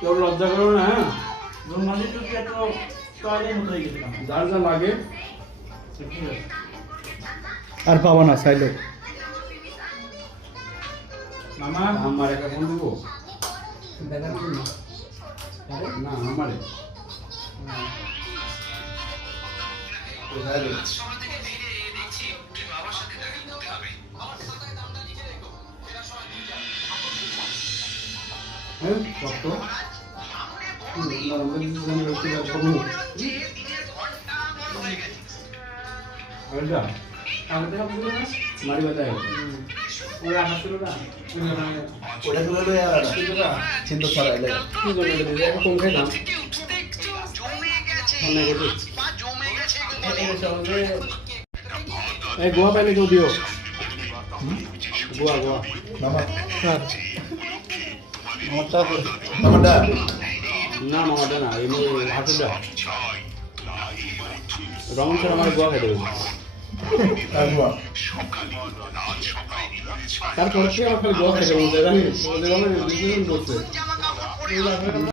তোর লজ্জা করো না, হ্যাঁ? রোমালি টুকি এত টয়লেট মতো হয়ে গেছে কেন? যার যা লাগে আর পাবা না চাইলো। মামা আমার একটা ফোন দিব না আমারে হ্যাঁ কত মারি বাজায় ওরা আমার ছিল না ওটা তুলে লই আর চিন্তা ছড়াইলে কি করে দিলে কোন খাই না এই গোয়া পাইলে কেউ দিও গোয়া গোয়া মামা আর আমারটা মামাটা না মামাটা না এমনি হাসুটা রঙ ছাড়া আমার গোয়া খাইতে হবে আগুয়া তারপরে কি আমার খালি গোয়া খাইতে হবে জানিস ওদের আমার বিজনেস করছে